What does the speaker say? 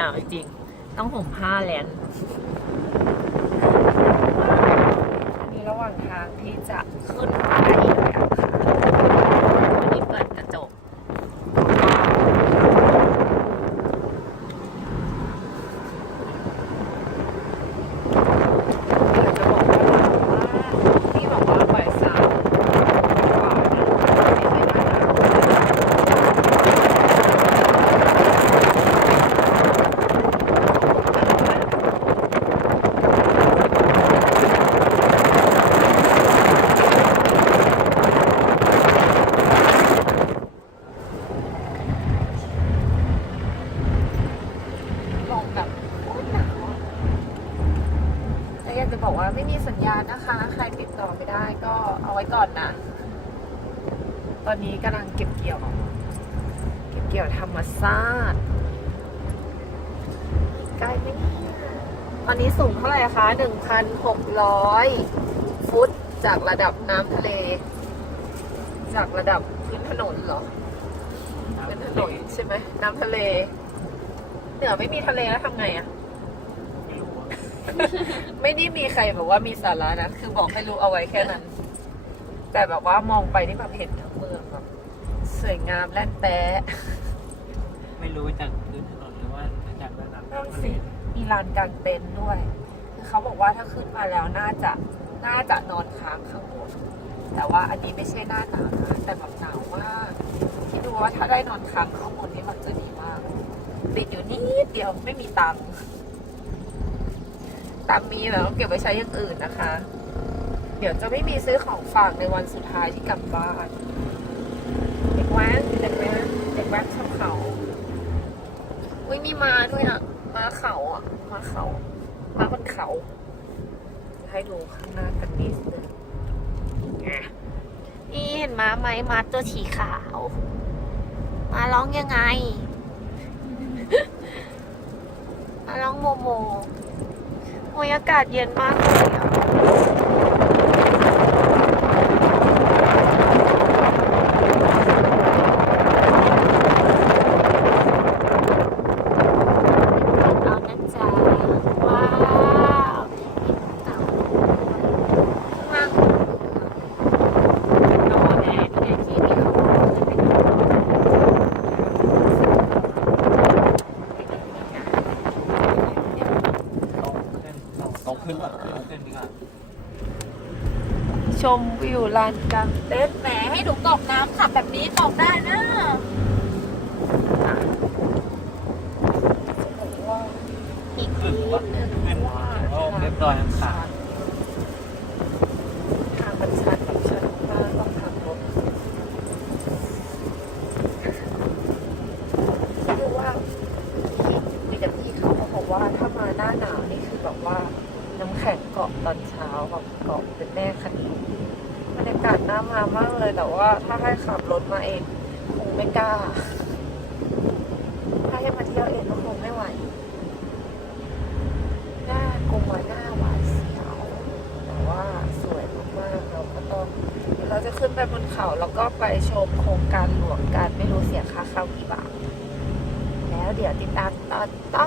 หนาวจริงๆต้องห่มผ้าแลนนี้ระหว่างทางที่จะขึ้นไปนะคะวันนี้เปิดกระจก อยากจะบอกว่าที่บอกว่าบ่ายสามกว่าเนี่ยไม่ใช่หน้าหนาวลงแบบโคตรหนาวอะ แล้วอยาก จะบอกว่าไม่มีสัญญาณนะคะ ใครติดต่อไม่ได้ก็เอาไว้ก่อนนะ ตอนนี้กำลังเก็บเกี่ยว เก็บเกี่ยวธรรมชาติใกล้ไหมตอนนี้สูงเท่าไหร่คะหนึ่งพันหกร้อยฟุตจากระดับน้ำทะเล จากระดับพื้นถนนเหรอพื้นถนนใช่ไหมน้ำทะเล เหนือไม่มีทะเลแล้วทำไงอะ ไม่ได้มีใครแบบว่ามีสาระนะ คือบอกให้รู้เอาไว้แค่นั้น แต่แบบว่ามองไปนี่แบบเห็นทั้งเมืองแบบสวยงามแล่นแป๊ะไม่รู้จากพื้นถนนหรือว่าจากระดับนั่นน้ำทะเลสิมีลานกลางเต็นท์ด้วย คือเขาบอกว่าถ้าขึ้นมาแล้วน่าจะน่าจะนอนค้างข้างบนแต่ว่าอันนี้ไม่ใช่หน้าหนาวนะแต่แบบหนาวมากคิดดูว่าถ้าได้นอนค้างข้างบนนี่มันจะดีมากติดอยู่นิดเดียวไม่มีตังค์ ตังมีแบบต้องเก็บไว้ใช้อย่างอื่นนะคะ เดี๋ยวจะไม่มีซื้อของฝากในวันสุดท้ายที่กลับบ้าน เด็กแว้นเด็กแว้นเด็กแว้นชอบเขา อุ้ยมีม้าด้วยอะม้าเขาอะม้าเขาม้าบนเขา ให้ดูข้างหน้ากันนิดนึงนี่เห็นม้าไหมม้าตัวสีขาวม้าร้องยังไง ม้าร้องโมโม โอ้ยอากาศเย็นมากเลยอะเอานะจ๊ะว้าวเต่าข้างล่างเป็นนอนไงที่ในที่ที่เขาเคยไปนอน ตรงขึ้นตรง ขึ้นแบบตรงขึ้นดีกว่าชมวิวลานกลางเต็นท์แหมให้หนูตกน้ำขับแบบนี้ตกได้นะอีกนิดนึงขึ้นว่าโอ้เรียบร้อยทั้งขาทางมันชันแบบชันมากต้องขับรถคือว่ามีแต่พี่เขาบอกว่าถ้ามาหน้าหนาวนี่คือแบบว่าน้ำแข็งเกาะ ตอนเช้าแบบเกาะเป็นแม่คณีบรรยากาศน่ามามากเลยแต่ว่าถ้าให้ขับรถมาเองคงไม่กล้า ถ้าให้มาเที่ยวเองก็คงไม่ไหวหน่ากลัวหน้าหวาดเสียวแต่ว่าสวยมากๆเราก็ต้องเราจะขึ้นไปบนเขาแล้วก็ไปชมโครงการหลวงกันไม่รู้เสียค่าเข้ากี่บาทแล้วเดี๋ยวติดตามตอนต่อ